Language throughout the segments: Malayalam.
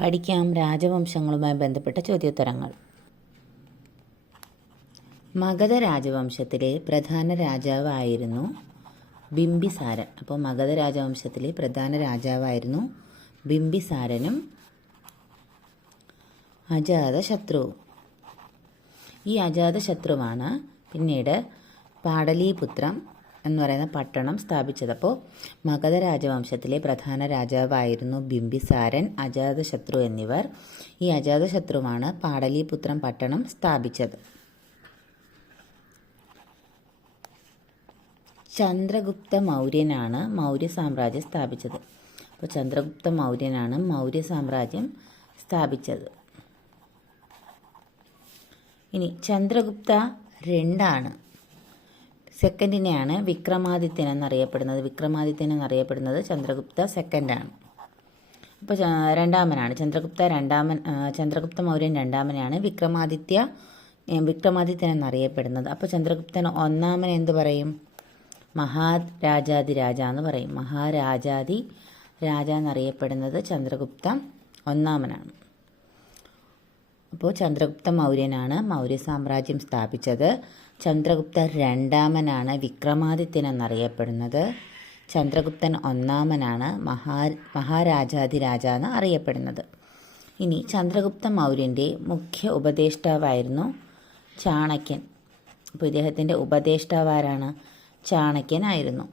പഠിക്കാം. രാജവംശങ്ങളുമായി ബന്ധപ്പെട്ട ചോദ്യോത്തരങ്ങൾ. മഗധ രാജവംശത്തിലെ പ്രധാന രാജാവായിരുന്നു ബിംബിസാരൻ. അപ്പോൾ മഗധ രാജവംശത്തിലെ പ്രധാന രാജാവായിരുന്നു ബിംബിസാരനും അജാതശത്രുവും ഈ അജാതശത്രുവാണ് പിന്നീട് പാടലീപുത്രം എന്ന് പറയുന്ന പട്ടണം സ്ഥാപിച്ചത്. അപ്പോൾ മഗധ രാജവംശത്തിലെ പ്രധാന രാജാവായിരുന്നു ബിംബിസാരൻ അജാതശത്രു എന്നിവർ. ഈ അജാതശത്രുവാണ് പാടലീപുത്രം പട്ടണം സ്ഥാപിച്ചത്. ചന്ദ്രഗുപ്ത മൗര്യനാണ് മൗര്യ സാമ്രാജ്യം സ്ഥാപിച്ചത്. അപ്പോൾ ചന്ദ്രഗുപ്ത മൗര്യനാണ് മൗര്യ സാമ്രാജ്യം സ്ഥാപിച്ചത്. ഇനി ചന്ദ്രഗുപ്ത രണ്ടാണ്. സെക്കൻഡിനെയാണ് വിക്രമാദിത്യൻ എന്നറിയപ്പെടുന്നത്. വിക്രമാദിത്യൻ എന്നറിയപ്പെടുന്നത് ചന്ദ്രഗുപ്ത സെക്കൻഡാണ്. അപ്പോൾ രണ്ടാമനാണ്. ചന്ദ്രഗുപ്ത രണ്ടാമൻ ചന്ദ്രഗുപ്ത മൗര്യൻ രണ്ടാമനെയാണ് വിക്രമാദിത്യ വിക്രമാദിത്യൻ എന്നറിയപ്പെടുന്നത്. അപ്പോൾ ചന്ദ്രഗുപ്തൻ ഒന്നാമൻ എന്ത് പറയും? മഹാരാജാതി രാജ എന്ന് പറയും. മഹാരാജാതി രാജ എന്നറിയപ്പെടുന്നത് ചന്ദ്രഗുപ്ത ഒന്നാമനാണ്. അപ്പോൾ ചന്ദ്രഗുപ്ത മൗര്യനാണ് മൗര്യ സാമ്രാജ്യം സ്ഥാപിച്ചത്. ചന്ദ്രഗുപ്ത രണ്ടാമനാണ് വിക്രമാദിത്യൻ എന്നറിയപ്പെടുന്നത്. ചന്ദ്രഗുപ്തൻ ഒന്നാമനാണ് മഹാ മഹാരാജാധിരാജ എന്ന് അറിയപ്പെടുന്നത്. ഇനി ചന്ദ്രഗുപ്ത മൗര്യന്റെ മുഖ്യ ഉപദേഷ്ടാവായിരുന്നു ചാണക്യൻ. അപ്പോൾ ഇദ്ദേഹത്തിന്റെ ഉപദേഷ്ടാവാരാണ് ചാണക്യനായിരുന്നു.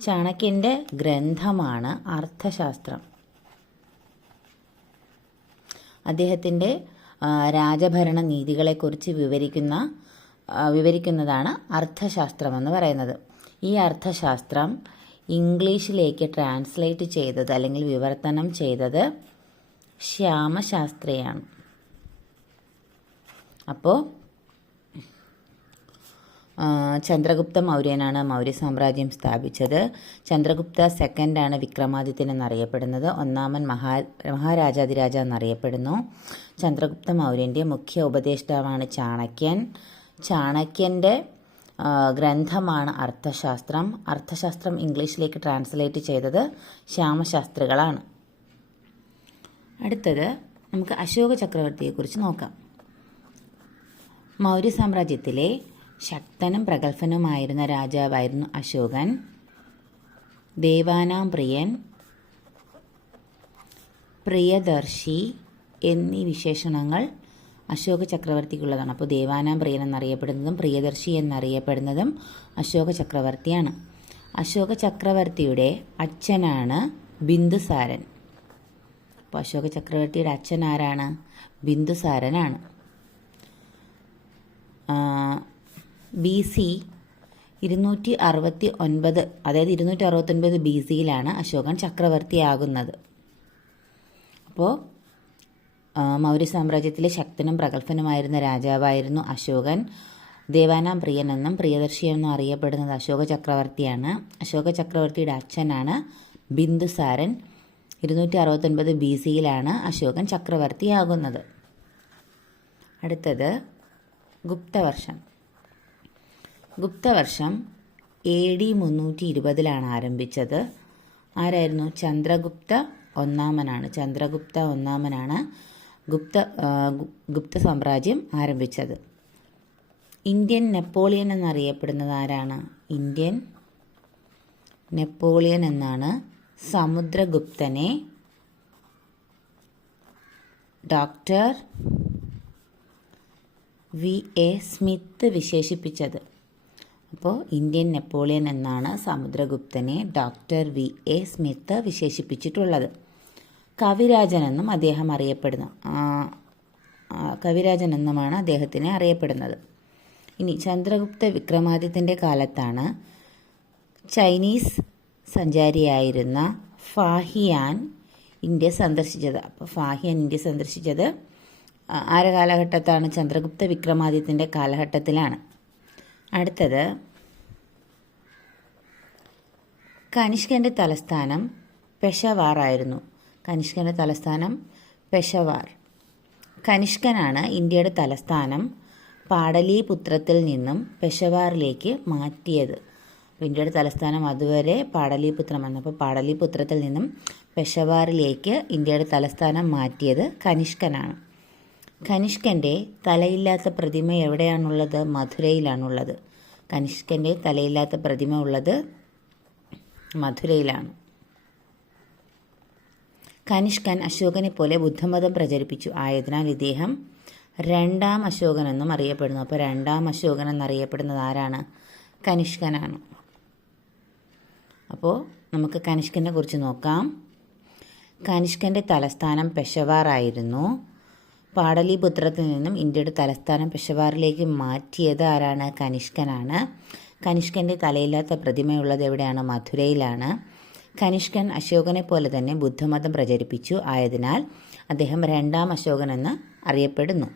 ചാണക്യന്റെ ഗ്രന്ഥമാണ് അർത്ഥശാസ്ത്രം. അദ്ദേഹത്തിന്റെ രാജഭരണ നീതികളെക്കുറിച്ച് വിവരിക്കുന്ന വിവരിക്കുന്നതാണ് അർത്ഥശാസ്ത്രം എന്ന് പറയുന്നത്. ഈ അർത്ഥശാസ്ത്രം ഇംഗ്ലീഷിലേക്ക് ട്രാൻസ്ലേറ്റ് ചെയ്തത് അല്ലെങ്കിൽ വിവർത്തനം ചെയ്തത് ശ്യാമശാസ്ത്രിയാണ്. അപ്പോൾ ചന്ദ്രഗുപ്ത മൗര്യനാണ് മൗര്യ സാമ്രാജ്യം സ്ഥാപിച്ചത്. ചന്ദ്രഗുപ്ത സെക്കൻഡ് ആണ് വിക്രമാദിത്യൻ എന്നറിയപ്പെടുന്നത്. ഒന്നാമൻ മഹാ മഹാരാജാതിരാജ എന്നറിയപ്പെടുന്നു. ചന്ദ്രഗുപ്ത മൗര്യന്റെ മുഖ്യ ഉപദേഷ്ടാവാണ് ചാണക്യൻ. ചാണക്യന്റെ ഗ്രന്ഥമാണ് അർത്ഥശാസ്ത്രം. അർത്ഥശാസ്ത്രം ഇംഗ്ലീഷിലേക്ക് ട്രാൻസ്ലേറ്റ് ചെയ്തത് ശ്യാമശാസ്ത്രികളാണ്. അടുത്തത് നമുക്ക് അശോക ചക്രവർത്തിയെക്കുറിച്ച് നോക്കാം. മൗര്യ സാമ്രാജ്യത്തിലെ ശക്തനും പ്രഗത്ഭനുമായിരുന്ന രാജാവായിരുന്നു അശോകൻ. ദേവാനാം പ്രിയൻ പ്രിയദർശി എന്നീ വിശേഷണങ്ങൾ അശോക ചക്രവർത്തിക്കുള്ളതാണ്. അപ്പോൾ ദേവാനാം പ്രിയൻ എന്നറിയപ്പെടുന്നതും പ്രിയദർശി എന്നറിയപ്പെടുന്നതും അശോക ചക്രവർത്തിയാണ്. അശോക ചക്രവർത്തിയുടെ അച്ഛനാണ് ബിന്ദുസാരൻ. അപ്പോൾ അശോക ചക്രവർത്തിയുടെ അച്ഛൻ ആരാണ്? ബിന്ദുസാരനാണ്. ബി സി ഇരുന്നൂറ്റി അറുപത്തി ഒൻപത് അതായത് ഇരുന്നൂറ്റി അറുപത്തൊൻപത് ബി സിയിലാണ് അശോകൻ ചക്രവർത്തിയാകുന്നത്. അപ്പോൾ മൗര്യ സാമ്രാജ്യത്തിലെ ശക്തനും പ്രഗത്ഭനുമായിരുന്ന രാജാവായിരുന്നു അശോകൻ. ദേവാനാം പ്രിയൻ എന്നും പ്രിയദർശി എന്നും അറിയപ്പെടുന്നത് അശോക ചക്രവർത്തിയാണ്. അശോക ചക്രവർത്തിയുടെ അച്ഛനാണ് ബിന്ദുസാരൻ. ഇരുന്നൂറ്റി അറുപത്തൊൻപത് ബി സിയിലാണ് അശോകൻ ചക്രവർത്തിയാകുന്നത്. അടുത്തത് ഗുപ്തവർഷം. ഗുപ്തവർഷം എ ഡി മുന്നൂറ്റി ഇരുപതിലാണ് ആരംഭിച്ചത്. ആരായിരുന്നു? ചന്ദ്രഗുപ്ത ഒന്നാമനാണ്. ചന്ദ്രഗുപ്ത ഒന്നാമനാണ് ഗുപ്ത ഗുപ്ത സാമ്രാജ്യം ആരംഭിച്ചത്. ഇന്ത്യൻ നെപ്പോളിയൻ എന്നറിയപ്പെടുന്നത് ആരാണ്? ഇന്ത്യൻ നെപ്പോളിയൻ എന്നാണ് സമുദ്രഗുപ്തനെ ഡോക്ടർ വി എ സ്മിത്ത് വിശേഷിപ്പിച്ചത്. അപ്പോൾ ഇന്ത്യൻ നെപ്പോളിയൻ എന്നാണ് സമുദ്രഗുപ്തനെ ഡോക്ടർ വി എ സ്മിത്ത് വിശേഷിപ്പിച്ചിട്ടുള്ളത്. കവിരാജൻ എന്നും അദ്ദേഹം അറിയപ്പെടുന്നു. കവിരാജൻ എന്നുമാണ് അദ്ദേഹത്തിനെ അറിയപ്പെടുന്നത്. ഇനി ചന്ദ്രഗുപ്ത വിക്രമാദിത്യന്റെ കാലത്താണ് ചൈനീസ് സഞ്ചാരിയായിരുന്ന ഫാഹിയാൻ ഇന്ത്യ സന്ദർശിച്ചത്. അപ്പോൾ ഫാഹിയാൻ ഇന്ത്യ സന്ദർശിച്ചത് ആര കാലഘട്ടത്താണ്? ചന്ദ്രഗുപ്ത വിക്രമാദിത്യന്റെ കാലഘട്ടത്തിലാണ്. അടുത്തത് കനിഷ്കന്റെ തലസ്ഥാനം പെഷവാർ ആയിരുന്നു. കനിഷ്കന്റെ തലസ്ഥാനം പെഷവാർ. കനിഷ്കനാണ് ഇന്ത്യയുടെ തലസ്ഥാനം പാടലീപുത്രത്തിൽ നിന്നും പെഷവാറിലേക്ക് മാറ്റിയത്. ഇന്ത്യയുടെ തലസ്ഥാനം അതുവരെ പാടലീപുത്രമാണ് അപ്പോൾ പാടലീപുത്രത്തിൽ നിന്നും പെഷവാറിലേക്ക് ഇന്ത്യയുടെ തലസ്ഥാനം മാറ്റിയത് കനിഷ്കനാണ്. കനിഷ്കന്റെ തലയില്ലാത്ത പ്രതിമ എവിടെയാണുള്ളത്? മധുരയിലാണുള്ളത്. കനിഷ്കന്റെ തലയില്ലാത്ത പ്രതിമ ഉള്ളത് മധുരയിലാണ്. കനിഷ്കൻ അശോകനെ പോലെ ബുദ്ധമതം പ്രചരിപ്പിച്ചു. ആയതിനാൽ ഇദ്ദേഹം രണ്ടാം അശോകൻ എന്നും അറിയപ്പെടുന്നു. അപ്പോൾ രണ്ടാം അശോകൻ എന്നറിയപ്പെടുന്നത് ആരാണ്? കനിഷ്കനാണ്. അപ്പോൾ നമുക്ക് കനിഷ്കനെ കുറിച്ച് നോക്കാം. കനിഷ്കന്റെ തലസ്ഥാനം പെഷവാർ ആയിരുന്നു. പാടലിപുത്രത്തിൽ നിന്നും ഇന്ത്യയുടെ തലസ്ഥാനം പെഷവാറിലേക്ക് മാറ്റിയത് ആരാണ്? കനിഷ്കനാണ്. കനിഷ്കന്റെ തലയില്ലാത്ത പ്രതിമയുള്ളത് എവിടെയാണ്? മധുരയിലാണ്. കനിഷ്കൻ അശോകനെ പോലെ തന്നെ ബുദ്ധമതം പ്രചരിപ്പിച്ചു ആയതിനാൽ അദ്ദേഹം രണ്ടാം അശോകൻ എന്ന് അറിയപ്പെടുന്നു.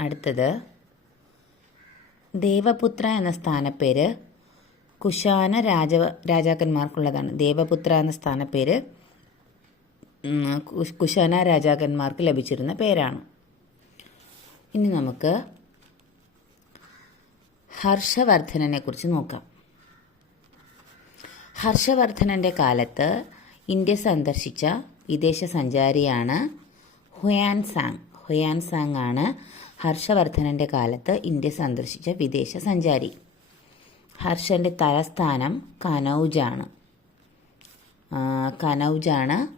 അടുത്തത് ദേവപുത്ര എന്ന സ്ഥാനപ്പേര് കുശാന രാജ രാജാക്കന്മാർക്കുള്ളതാണ്. ദേവപുത്ര എന്ന സ്ഥാനപ്പേര് കുശാന രാജാക്കന്മാർക്ക് ലഭിച്ചിരുന്ന പേരാണ്. ഇനി നമുക്ക് ഹർഷവർദ്ധനനെ കുറിച്ച് നോക്കാം. ഹർഷവർദ്ധനന്റെ കാലത്ത് ഇന്ത്യ സന്ദർശിച്ച വിദേശ സഞ്ചാരിയാണ് ഹുയാൻ സാങ്. ഹുയാൻ സാങ് ആണ് ഹർഷവർദ്ധനന്റെ കാലത്ത് ഇന്ത്യ സന്ദർശിച്ച വിദേശ സഞ്ചാരി. ഹർഷന്റെ തലസ്ഥാനം കനൗജാണ്. കനൗജാണ്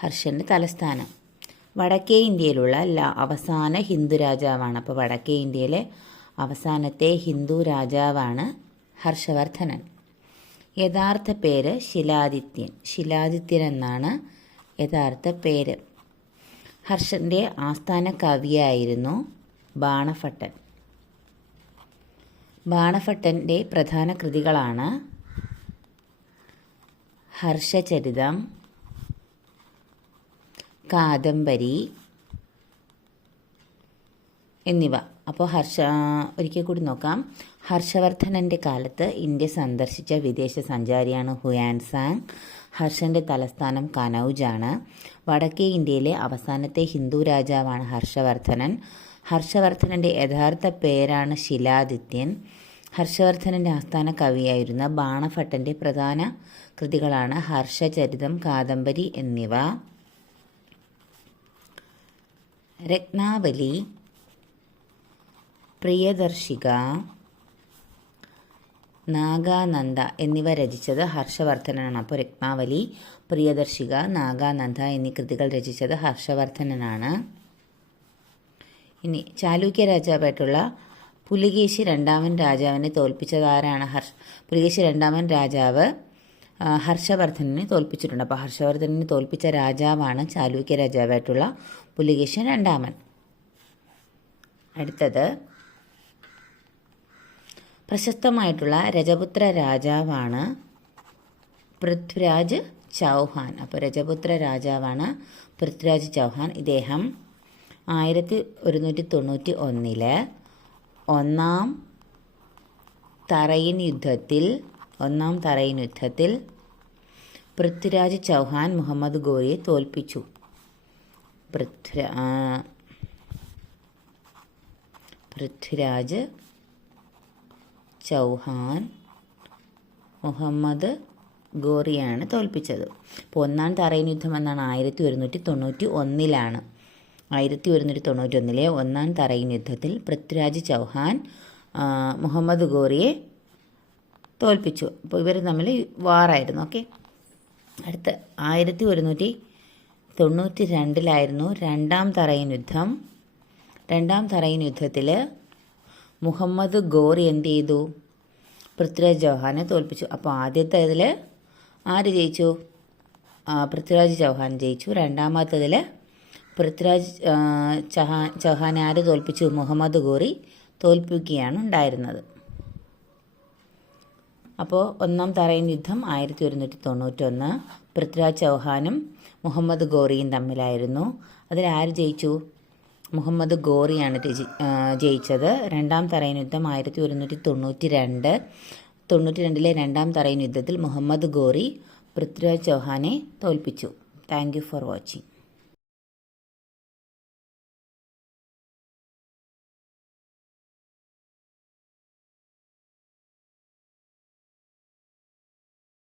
ഹർഷന്റെ തലസ്ഥാനം. വടക്കേ ഇന്ത്യയിലുള്ള അവസാന ഹിന്ദു രാജാവാണ്. അപ്പോൾ വടക്കേ ഇന്ത്യയിലെ അവസാനത്തെ ഹിന്ദു രാജാവാണ് ഹർഷവർദ്ധനൻ. യഥാർത്ഥ പേര് ശിലാദിത്യൻ. ശിലാദിത്യൻ എന്നാണ് യഥാർത്ഥ പേര്. ഹർഷന്റെ ആസ്ഥാന കവിയായിരുന്നു ബാണഭട്ടൻ. ബാണഭട്ടന്റെ പ്രധാന കൃതികളാണ് ഹർഷചരിതം കാദംബരി എന്നിവ. അപ്പോൾ ഹർഷ ഒരിക്കൽ കൂടി നോക്കാം. ഹർഷവർദ്ധനന്റെ കാലത്ത് ഇന്ത്യ സന്ദർശിച്ച വിദേശ സഞ്ചാരിയാണ് ഹുയാൻസാങ് ഹർഷന്റെ തലസ്ഥാനം കനൌജാണ്. വടക്കേ ഇന്ത്യയിലെ അവസാനത്തെ ഹിന്ദു രാജാവാണ് ഹർഷവർദ്ധനൻ. ഹർഷവർദ്ധനന്റെ യഥാർത്ഥ പേരാണ് ശിലാദിത്യൻ. ഹർഷവർദ്ധനന്റെ ആസ്ഥാന കവിയായിരുന്ന ബാണഭട്ടന്റെ പ്രധാന കൃതികളാണ് ഹർഷചരിതം കാദംബരി എന്നിവ. രത്നാവലി പ്രിയദർശിക നാഗാനന്ദ എന്നിവ രചിച്ചത് ഹർഷവർദ്ധനാണ്. അപ്പോൾ രത്നാവലി പ്രിയദർശിക നാഗാനന്ദ എന്നീ കൃതികൾ രചിച്ചത് ഹർഷവർദ്ധനനാണ് ഇനി ചാലൂക്യ രാജാവായിട്ടുള്ള പുലികേശി രണ്ടാമൻ രാജാവിനെ തോൽപ്പിച്ചത് ആരാണ്? ഹർഷ പുലികേശി രണ്ടാമൻ രാജാവ് ഹർഷവർദ്ധനെ തോൽപ്പിച്ചിട്ടുണ്ട്. അപ്പോൾ ഹർഷവർദ്ധനെ തോൽപ്പിച്ച രാജാവാണ് ചാലൂക്യ രാജാവായിട്ടുള്ള പുലികേശി രണ്ടാമൻ. അടുത്തത് പ്രശസ്തമായിട്ടുള്ള രജപുത്ര രാജാവാണ് പൃഥ്വിരാജ് ചൗഹാൻ. അപ്പോൾ രജപുത്ര രാജാവാണ് പൃഥ്വിരാജ് ചൗഹാൻ. ഇദ്ദേഹം ആയിരത്തി ഒരുന്നൂറ്റി തൊണ്ണൂറ്റി ഒന്നിൽ ഒന്നാം തറയിൻ യുദ്ധത്തിൽ ഒന്നാം തറയിൻ യുദ്ധത്തിൽ പൃഥ്വിരാജ് ചൗഹാൻ മുഹമ്മദ് ഗോറിയെ തോൽപ്പിച്ചു. പൃഥ്വിരാ പൃഥ്വിരാജ് ചൗഹാൻ മുഹമ്മദ് ഗോറിയാണ് തോൽപ്പിച്ചത്. അപ്പോൾ ഒന്നാം തറയിൻ യുദ്ധം എന്നാണ് ആയിരത്തി ഒരുന്നൂറ്റി തൊണ്ണൂറ്റി ഒന്നിലാണ് ആയിരത്തി ഒരുന്നൂറ്റി തൊണ്ണൂറ്റി ഒന്നിലെ ഒന്നാം തറയിൻ യുദ്ധത്തിൽ പൃഥ്വിരാജ് ചൗഹാൻ മുഹമ്മദ് ഗോറിയെ തോൽപ്പിച്ചു. അപ്പോൾ ഇവർ തമ്മിൽ വാറായിരുന്നു. ഓക്കെ. അടുത്ത ആയിരത്തി ഒരുന്നൂറ്റി തൊണ്ണൂറ്റി രണ്ടിലായിരുന്നു രണ്ടാം തറയിൻ യുദ്ധം. രണ്ടാം തറയിൻ യുദ്ധത്തിൽ മുഹമ്മദ് ഗോറി എന്ത് ചെയ്തു? പൃഥ്വിരാജ് ചൗഹാനെ തോൽപ്പിച്ചു. അപ്പോൾ ആദ്യത്തെ ഇതിൽ ആര് ജയിച്ചു? പൃഥ്വിരാജ് ചൗഹാൻ ജയിച്ചു. രണ്ടാമത്തതിൽ പൃഥ്വിരാജ് ചൗഹാൻ ചൗഹാനെ ആര് തോൽപ്പിച്ചു? മുഹമ്മദ് ഗോറി തോൽപ്പിക്കുകയാണ് ഉണ്ടായിരുന്നത്. അപ്പോൾ ഒന്നാം തറയിൻ യുദ്ധം ആയിരത്തി ഒരുന്നൂറ്റി തൊണ്ണൂറ്റൊന്ന്. പൃഥ്വിരാജ് ചൗഹാനും മുഹമ്മദ് ഗോറിയും തമ്മിലായിരുന്നു. അതിൽ ആര് ജയിച്ചു? മുഹമ്മദ് ഗോറിയാണ് രചി ജയിച്ചത്. രണ്ടാം തറയിൻ യുദ്ധം ആയിരത്തി ഒരുന്നൂറ്റി തൊണ്ണൂറ്റി രണ്ട് തൊണ്ണൂറ്റി രണ്ടിലെ രണ്ടാം തറയിൻ യുദ്ധത്തിൽ മുഹമ്മദ് ഗോറി പൃഥ്വിരാജ് ചൗഹാനെ തോൽപ്പിച്ചു. Thank you for watching.